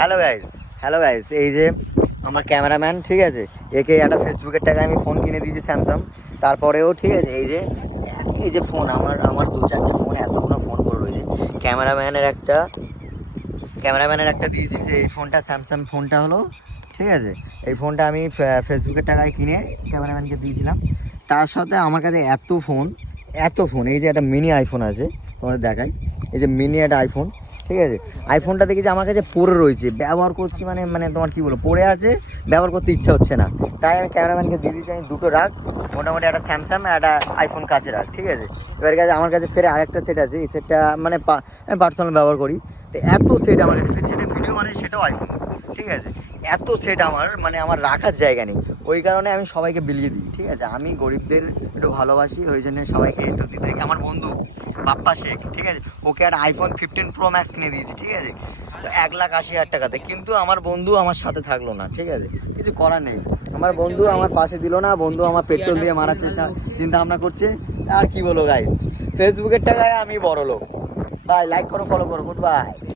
Hello guys এই যে আমার ক্যামেরাম্যান, ঠিক আছে, একে একটা ফেসবুকের টাকায় আমি ফোন কিনে দিয়েছি স্যামসাং। তারপরেও ঠিক আছে, এই যে ফোন আমার আমার দু চারটে ফোন, এতগুলো ফোন করে রয়েছে। ক্যামেরাম্যানের একটা দিয়েছি, যে এই ফোনটা স্যামসাং ফোনটা হলো, ঠিক আছে। এই ফোনটা আমি ফেসবুকের টাকায় কিনে ক্যামেরাম্যানকে দিয়েছিলাম। তার সাথে আমার কাছে এত ফোন এই যে একটা মিনি আইফোন আছে, তোমাদের দেখাই। এই যে মিনি একটা আইফোন, ঠিক আছে। আইফোনটা দেখি যে আমার কাছে পড়ে রয়েছে, ব্যবহার করছি, মানে মানে তোমার কী বলবো, পড়ে আছে, ব্যবহার করতে ইচ্ছা হচ্ছে না। তাই আমি ক্যামেরাম্যানকে দিয়ে দিচ্ছি, আমি দুটো রাখ, মোটামুটি একটা স্যামসাং আর একটা আইফোন কাছে রাখ, ঠিক আছে। এবার কাছে আমার কাছে ফের আরেকটা সেট আছে, এই সেটটা মানে আমি পার্সোনাল ব্যবহার করি। তো এত সেট আমার কাছে, সেটা ভিডিও মানে সেটাও আইফোন, ঠিক আছে। এত সেট আমার রাখার জায়গা নেই, ওই কারণে আমি সবাইকে বিলিয়ে দিই, ঠিক আছে। আমি গরিবদের একটু ভালোবাসি, ওই জন্য সবাইকে একটু দিতে থাকি। আমার বন্ধু বাপ্পা শেখ, ঠিক আছে, ওকে একটা আইফোন 15 প্রো ম্যাক্স কিনে দিয়েছি, ঠিক আছে। তো 1,80,000 টাকাতে, কিন্তু আমার বন্ধু আমার সাথে থাকলো না, ঠিক আছে, কিছু করার নেই। আমার বন্ধু আমার পাশে দিল না, বন্ধু আমার পেট্রোল দিয়ে মারার চিন্তা ভাবনা করছে। আর কি বলো গাইস, ফেসবুকের টাকায় আমি বড় লোক। বাই, লাইক করো, ফলো করো, গুড বাই।